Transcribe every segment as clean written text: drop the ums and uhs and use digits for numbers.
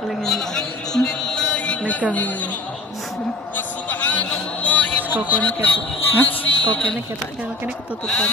palingan megang kokone ketok. Hah? Kokone ketok, kokone ketutupan.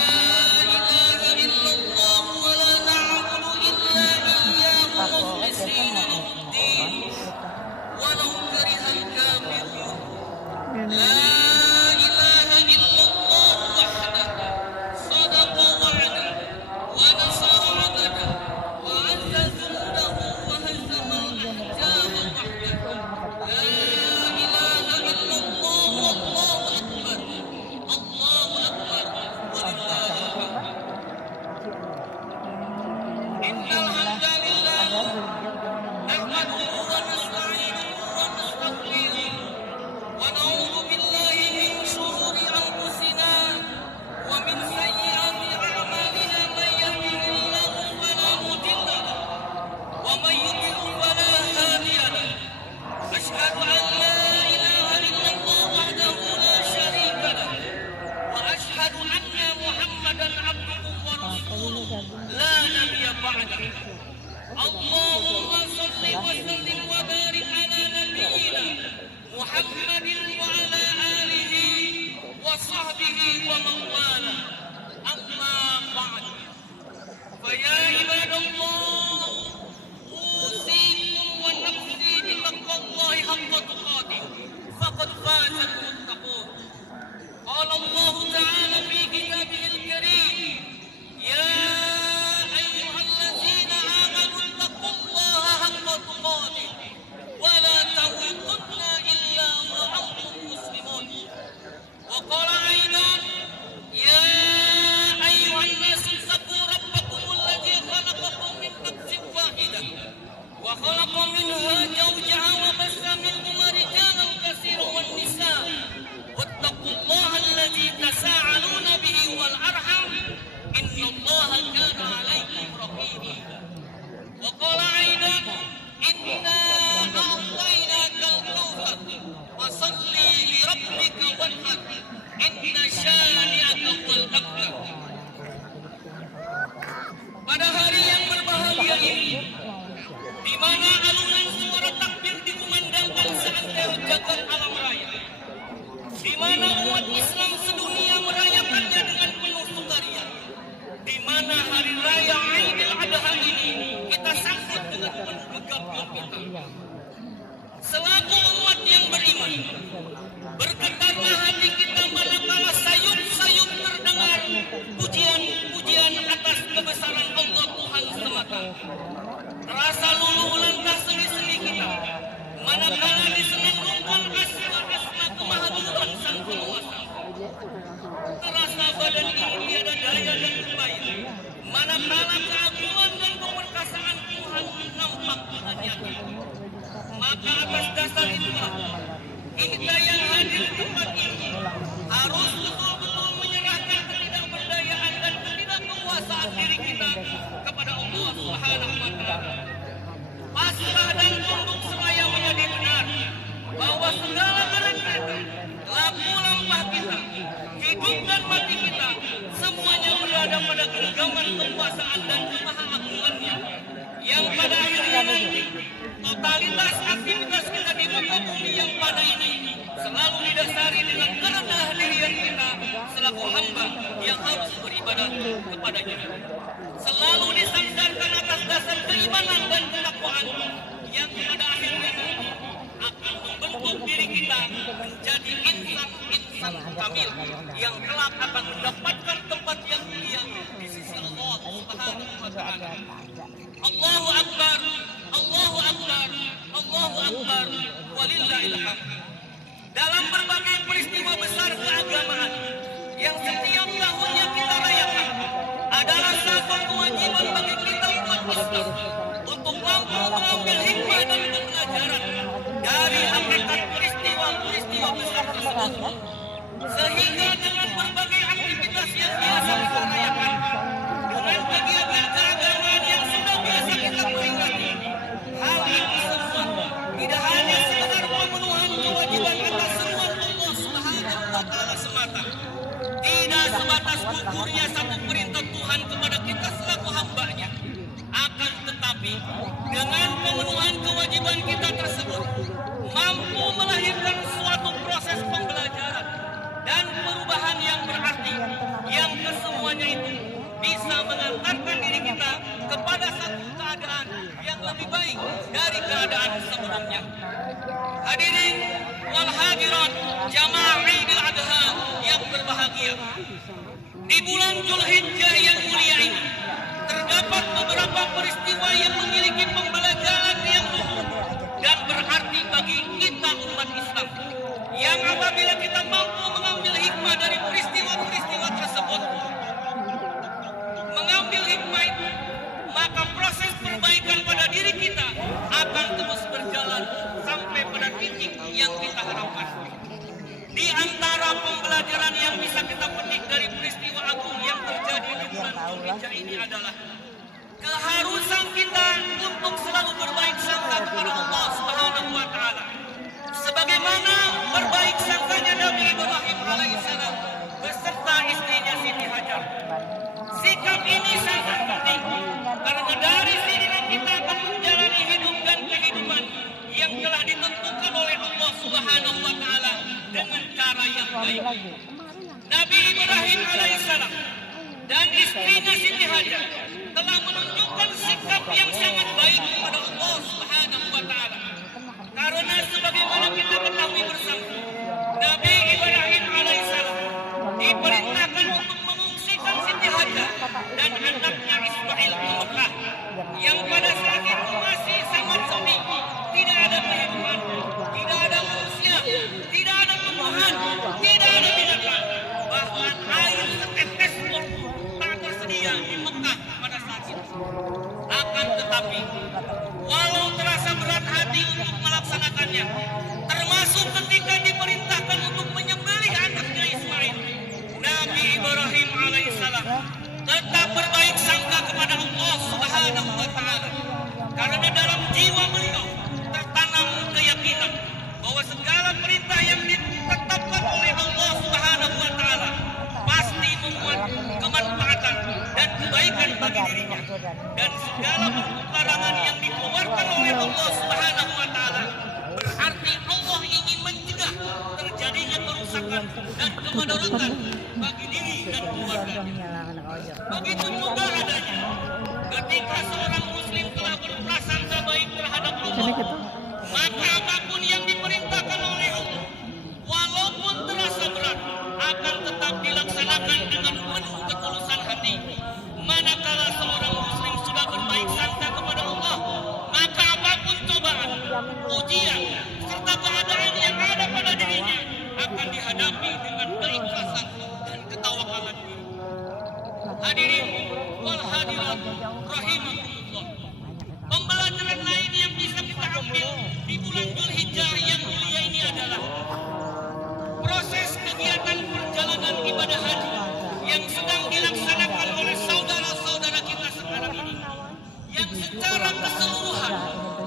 اللهم صل وسلم وبارك على نبينا محمد وعلى آله وصحبه ومن والاه أما بعد فيا عباد الله أوصيكم ونفسي بتقوى الله حق تقاته فقد فاز المتقون قال الله تعالى في كتابه الكريم يا ولا تموتن إلا وأنتم مسلمون وقال أيضا يا أيها الناس اتقوا ربكم الذي خلقكم من نفس واحدة وخلق منها زوجها وبث منهما رجالا كثيرا والنساء واتقوا الله الذي تساءلون به والأرحم إن الله كان عليكم رقيبا وقال أيضا إنا أعطيناك الكوثر فصل لربك وانحر إن شانئك هو الأبتر. Pada hari yang berbahagia ini, di mana alunan suara takbir dikumandangkan seantero jagat alam raya, di mana umat Islam sedunia merayakannya dengan penuh sukaria, di mana hari raya Aidil Adha ini kita sambut dengan penuh gegap gempita. Selaku umat yang beriman, bergetarlah hati kita manakala sayup-sayup terdengar pujian-pujian atas kebesaran Allah Tuhan semata. Terasa luluh lantah sendi-sendi kita manakala disenandungkan asma-asma kemahaluan Sang Penguasa. Terasa badan ini tiada daya dan upaya manakala keagungan dan keperkasaan Tuhan nampak dengan nyata. Maka atas dasar itulah kita yang hadir di tempat ini harus betul-betul menyerahkan ketidakberdayaan dan ketidakkuasaan diri kita kepada Allah Subhanahu wa Ta'ala. Pasrah dan tunduk seraya menjadi benar bahwa segala gerak kita, laku lampah kita, hidup dan mati kita, semuanya berada pada genggaman kekuasaan dan kemahagungannya, yang pada akhirnya nanti totalitas aktivitas kita di muka bumi yang pada ini selalu didasari dengan kerendahan dirian kita selaku hamba yang harus beribadah kepadanya. Selalu disandarkan atas dasar keimanan dan ketakwaan yang pada akhirnya nanti akan membentuk diri kita menjadi insan kamil yang kelak akan mendapatkan tempat yang mulia di sisi Allah Subhanahu wa Ta'ala. Allahu Akbar, Allahu Akbar, Allahu Akbar, walillahil hamd. Dalam berbagai peristiwa besar keagamaan yang setiap tahunnya kita rayakan, adalah satu kewajiban bagi kita umat Islam untuk mampu mengambil hikmah dan pembelajaran dari hakikat peristiwa-peristiwa besar tersebut, sehingga dengan berbagai aktivitas yang biasa kita rayakan, dengan kegiatan keagamaan yang sudah biasa kita peringati, hal ini semua tidak hanya sekedar pemenuhan kewajiban atas semua Allah Subhanahu wa Ta'ala semata, tidak sebatas gugurnya satu perintah Tuhan kepada kita selaku hamba-Nya, akan tetapi dengan pemenuhan kewajiban mengantarkan diri kita kepada satu keadaan yang lebih baik dari keadaan sebelumnya. Hadirin wal hadirat jamaah Idul Adha yang berbahagia. Di bulan Dzulhijjah yang mulia ini terdapat beberapa peristiwa yang memiliki pembelajaran yang luhur dan berarti bagi kita umat Islam, yang apabila kita mampu mengambil hikmah dari peristiwa-peristiwa tersebut, mengambil hikmah itu, maka proses perbaikan pada diri kita akan terus berjalan sampai pada titik yang kita harapkan. Di antara pembelajaran yang bisa kita petik dari peristiwa agung yang terjadi di bulan Dzulhijjah ini adalah keharusan kita untuk selalu berbaik sangka kepada Allah Subhanahu wa taala. Sebagaimana berbaik sangkanya Nabi Ibrahim alaihissalam beserta istrinya Siti Hajar. Sikap ini sangat penting karena dari sinilah kita akan menjalani hidup dan kehidupan yang telah ditentukan oleh Allah Subhanahu wa taala dengan cara yang baik. Nabi Ibrahim alaihissalam dan istrinya Siti Hajar telah menunjukkan sikap yang sangat baik kepada Allah Subhanahu wa taala. Karena sebagaimana kita ketahui bersama, Nabi Ibrahim alaihissalam diperintahkan untuk mengungsikan Siti Hajar dan anaknya Ismail ke Mekah, yang pada saat itu masih sangat sepi, tidak ada kehidupan, tidak ada manusia, tidak ada tumbuhan, tidak ada binatang, bahkan air setetes pun tak tersedia di Mekah pada saat itu. Akan tetapi, walau terasa berat hati untuk melaksanakannya, termasuk ketika diperintahkan untuk menyembelih anaknya Ismail, Nabi Ibrahim alaihissalam tetap berbaik sangka kepada Allah Subhanahu wa taala. Karena dalam jiwa beliau tertanam keyakinan bahwa segala perintah yang ditetapkan oleh Allah Subhanahu wa taala pasti memuat kemanfaatan dan kebaikan bagi dirinya, dan segala bentuk larangan yang dikeluarkan oleh Allah Subhanahu wa taala berarti Allah ingin mencegah terjadinya kerusakan dan kemudaratan bagi diri dan keluarga. Begitu juga adanya ketika seorang muslim telah berprasangka baik terhadap Allah, maka apapun yang diperintahkan oleh Allah, walaupun terasa berat, akan tetap dilaksanakan dengan penuh ketulusan hati. Manakala seorang muslim sudah berbaik sangka kepada Allah, maka apapun cobaan, ujian, serta keadaan yang ada pada dirinya akan dihadapi dengan keikhlasan dan ketawakalan diri. Hadirin wal hadirat rahimakumullah. Pembelajaran lain yang bisa kita ambil di bulan Dzulhijjah yang mulia ini adalah proses kegiatan perjalanan ibadah haji yang sedang dilaksanakan oleh saudara-saudara kita sekarang ini, yang secara keseluruhan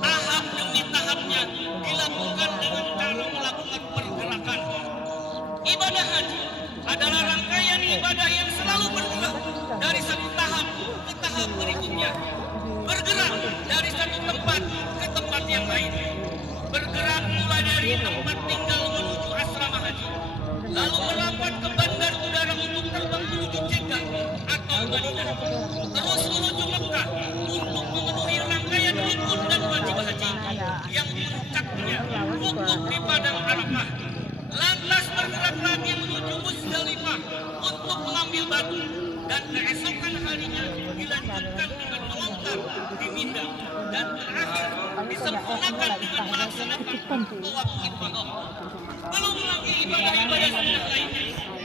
tahap demi tahapnya dilakukan dengan cara melakukan pergerakan. Ibadah haji adalah rangkaian ibadah yang selalu bergerak dari satu tahap ke tahap berikutnya, bergerak dari satu tempat ke tempat yang lain, bergerak mulai dari tempat tinggal menuju asrama haji, lalu merapat ke bandar udara untuk terbang menuju Jeddah atau Madinah, terus menuju Mekah untuk memenuhi rangkaian rukun dan wajib haji yang puncaknya wukuf di padang Arafah, lantas bergerak lagi menuju Muzdalifah untuk mengambil batu, dan keesokan harinya dilanjutkan dengan melontar di Mina, dan terakhir disempurnakan dengan melaksanakan tawaf ifadah. Belum lagi ibadah-ibadah sunnah lainnya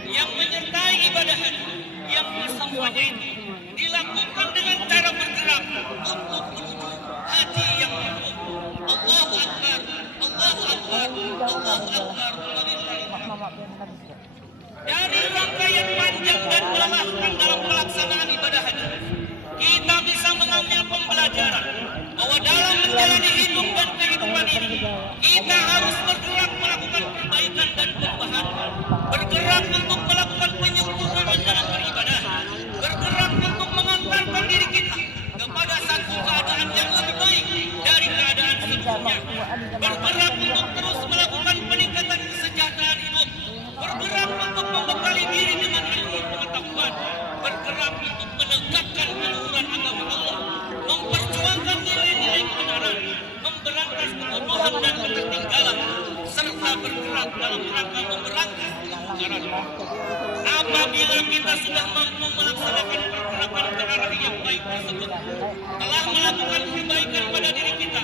yang menyertai ibadah haji, yang semuanya ini dilakukan dengan cara bergerak untuk menuju haji yang penuh. Allahu Akbar, Allahu Akbar, Allahu Akbar. Dari rangkaian panjang dan melelahkan dalam pelaksanaan ibadah haji, kita bisa mengambil pembelajaran bahwa dalam menjalani hidup dan kehidupan ini, kita harus bergerak melakukan perbaikan dan perubahan, bergerak untuk melakukan penyempurnaan dalam beribadah, bergerak kita sudah mampu melaksanakan pergerakan ke arah yang baik tersebut, telah melakukan kebaikan pada diri kita,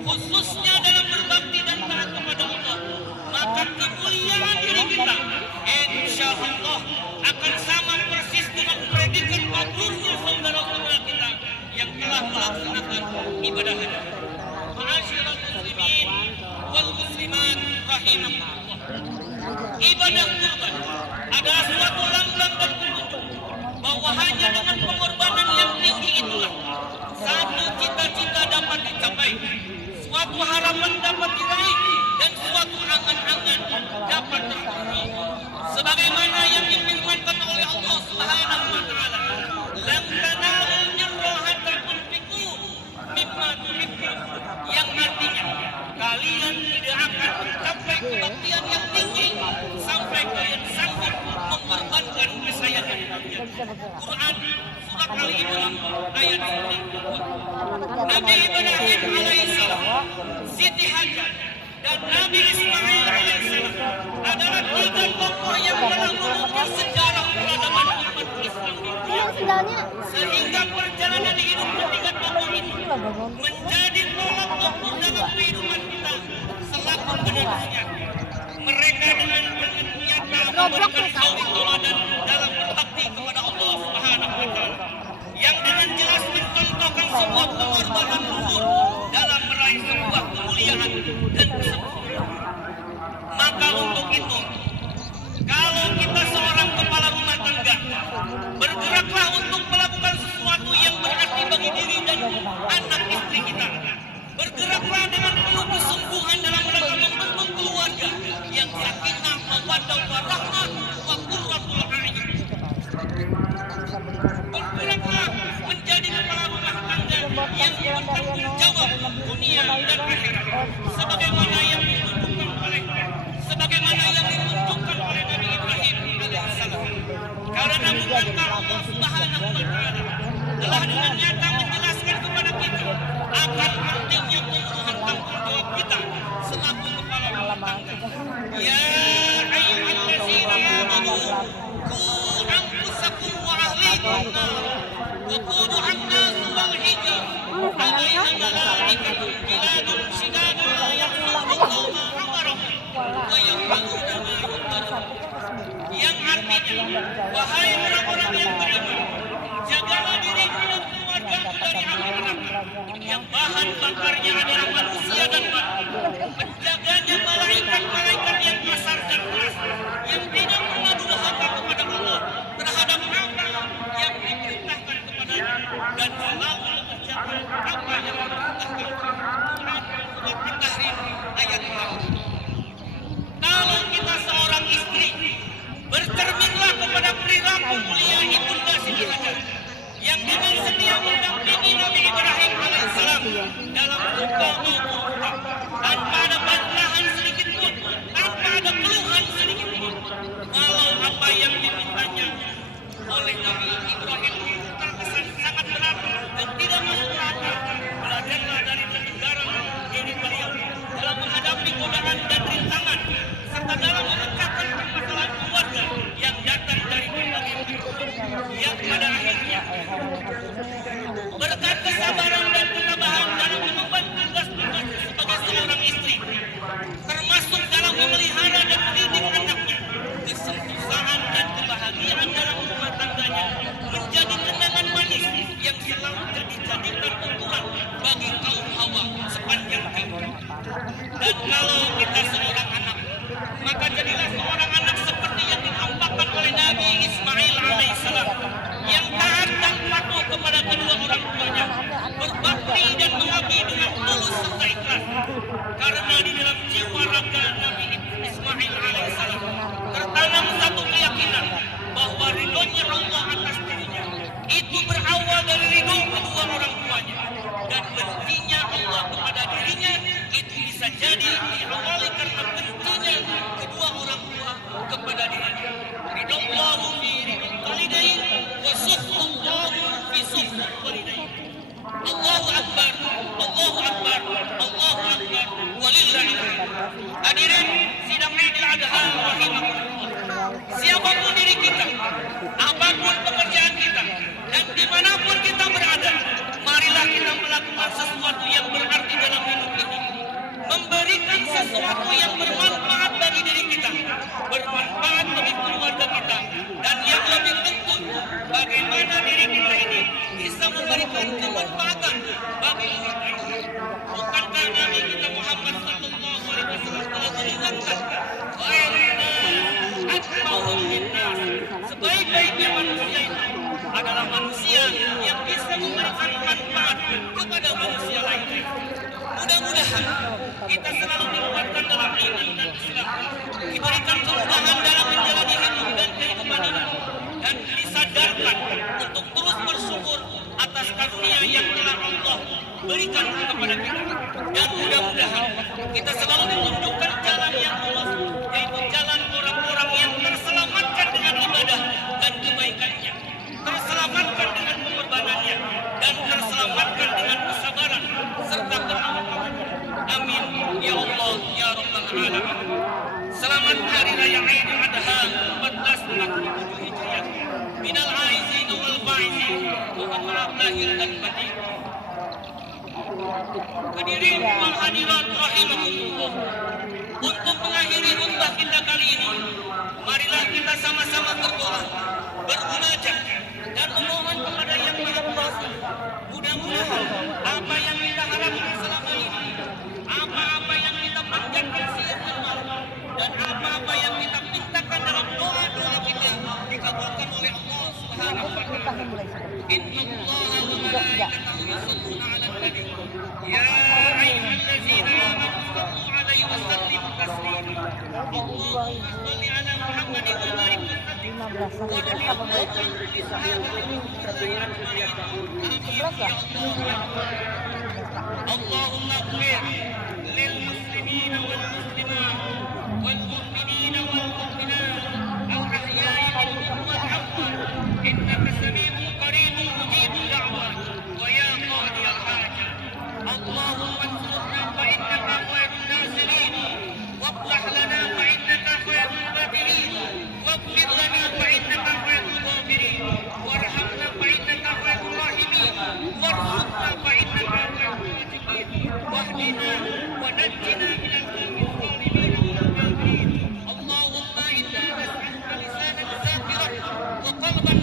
khususnya dalam berbakti dan taat kepada Allah, maka kemuliaan diri kita insya Allah akan sama persis dengan predikat mabrurnya saudara-saudara kita yang telah melaksanakan ibadah haji. Ma'asyiral muslimin wal muslimat rahimakumullah. Ibadah kurban adalah suatu lambang dan petunjuk bahwa hanya dengan pengorbanan yang tinggi itulah satu cita-cita dapat dicapai, suatu harapan dapat diraih, dan suatu angan-angan dapat terpenuhi. Sebagaimana yang difirmankan oleh Allah Subhanahu wa taala, "Lam tanalul birra hatta tunfiqu mimma tuhibbun." Yang artinya kalian tidak akan mencapai kebaktian yang tinggi sampai kalian sanggup mengorbankan kesayangan kalian. Quran surat Al-Imran ayat 92. Nabi Ibrahim alaihissalam, Siti Hajar, dan Nabi Ismail alaihissalam adalah tiga tokoh yang telah mengukir sejarah peradaban umat Islam di dunia. Sehingga perjalanan hidup ketiga tokoh ini menjadi tolak ukur dalam kehidupan kita selaku manusia. Mereka dengan nyata memberikan suri teladan dalam berbakti kepada Allah Subhanahu wa taala, yang dengan jelas mencontohkan sebuah pengorbanan luhur dalam meraih sebuah kemuliaan dan kesempurnaan. Maka untuk itu, kalau kita seorang kepala rumah tangga, bergeraklah untuk melakukan sesuatu yang berarti bagi diri dan anak istri kita. Bergeraklah dengan penuh kesungguhan dalam rangka membentuk keluarga yang sakinah, mawaddah, warahmah, wa qurratul a'yun. Bergeraklah menjadi kepala rumah tangga yang bertanggung jawab dunia dan akhirat, sebagaimana yang ditunjukkan oleh Nabi Ibrahim alaihissalam. Karena bukankah Allah Subhanahu wa taala telah dengan nyata menjelaskan kepada kita akan pentingnya pemenuhan tanggung jawab kita selaku kepala rumah tangga. Ya ayyuhallazina amanu qu anfusakum wa ahlikum nar wa quduha an-nas wal hijab 'alaiha malaikatun qiladun shidadun la ya'suna ma amarahum wa yaf'aluna ma yu'marun. Yang artinya, wahai orang-orang yang beriman, jagalah dirimu dan keluargamu dari api neraka yang bahan bakarnya adalah manusia dan batu. Menjaganya malaikat-malaikat yang kasar dan keras, yang tidak pernah durhaka kepada Allah terhadap apa yang diperintahkan kepadanya, dan selalu mengerjakan apa yang diperintahkan. Quran surat At-Tahrim ayat 4. Kalau kita seorang istri, bercerminlah kepada perilaku mulia ibunda Siti Hajar yang dengan setia mendampingi Nabi Ibrahim alaihissalam dalam suka maupun duka, tanpa ada bantahan sedikit pun, tanpa ada keluhan sedikit pun. Kalau apa yang dimintanya oleh Nabi Ibrahim terkesan sangat berat dan tidak masuk akal, belajarlah dari negara diri beliau dalam menghadapi godaan dan rintangan, serta dalam memecahkan permasalahan keluarga yang datang dari berbagai pihak, yang pada akhirnya berkat kesabaran dan ketabahan dalam mengemban tugas-tugas sebagai seorang istri, termasuk dalam memelihara dan mendidik anaknya, kesempurnaan dan kebahagiaan dalam rumah tangganya menjadi kenangan manis yang selalu dijadikan ukuran bagi kaum Hawa sepanjang hidup. Dan kalau kita seorang anak, maka jadilah seorang anak seperti yang ditampakkan oleh Nabi Ismail alaihissalam, yang taat dan patuh kepada kedua orang tuanya, berbakti dan mengabdi dengan tulus serta ikhlas. Karena di dalam jiwa raga Nabi Ismail alaihissalam tertanam satu keyakinan bahwa ridhonya Allah atas dirinya itu berawal dari ridho kedua orang tuanya, dan bencinya Allah kepada dirinya itu bisa jadi diawali karena bencinya kedua orang tua kepada dirinya. Ridallahu fi ridal walidain wa sukhtallahu fi sukhtal walidain. Allahu akbar, Allahu akbar, Allahu akbar, walillahil hamd. Hadirin sidang Idul Adha rahimakumullah. Siapapun diri kita, apakah memberikan kemanfaatan bagi orang lain. Bukankah Nabi kita Muhammad sallallahu alaihi wasallam telah mengingatkan, sebaik-baiknya manusia itu adalah manusia yang bisa memberikan manfaat kepada manusia lain. Mudah-mudahan kita selalu dikuatkan dalam iman dan Islam, diberikan kemudahan dalam menjalani hidup dan kehidupan ini, dan disadarkan untuk terus bersyukur atas karunia yang telah Allah berikan kepada kita. Dan mudah-mudahan kita selalu ditunjukkan jalan yang lurus, yaitu jalan orang-orang yang terselamatkan dengan ibadah dan kebaikannya, terselamatkan dengan pengorbanannya, dan terselamatkan dengan kesabaran serta ketamakan. Amin ya Allah ya Rabbal Alamin. Selamat Hari Raya Idul Adha 1447 Hijriah. Minal aizin wal faizin, mohon maaf lahir dan batin. Hadirin wal hadirat rahimakumullah. Untuk mengakhiri khutbah kita kali ini, marilah kita sama-sama berdoa, bermunajat, dan memohon kepada Yang Maha Kuasa. Mudah-mudahan apa yang kita harapkan selama ini, apa-apa yang kita panjatkan siang dan malam, dan apa-apa yang kita mintakan dalam doa-doa kita dikabulkan oleh Allah Subhanahu wa taala. Innallaha wa malaikatahu yusholluna 'alan nabi. Ya ayyuhallazina amanu shallu 'alaihi wa sallimu taslima. Allahumma shalli 'ala Muhammadin wa barik wa sallim. Wa radiyallahu li sahabati ajma'in. Allahumma ighfir lil muslimina wal muslimat wal mu'minina wal mu'minat al ahya'i minhum wal amwat innaka sami'un qaribun mujibud da'wat wa ya qadiyal hajat. Allahumma ansurna fa innaka khairun nasirin waflah lana fa innaka khairul fatihin waghfir lana fa innaka khairul ghafirin warhamna fa innaka khairur rahimin warzuqna fa innaka khairul raziqin wahdina wa najjina minal qawmi adh-dhalimin wal kafirin. Allahumma inna nas'aluka lisanan zakiran wa qalban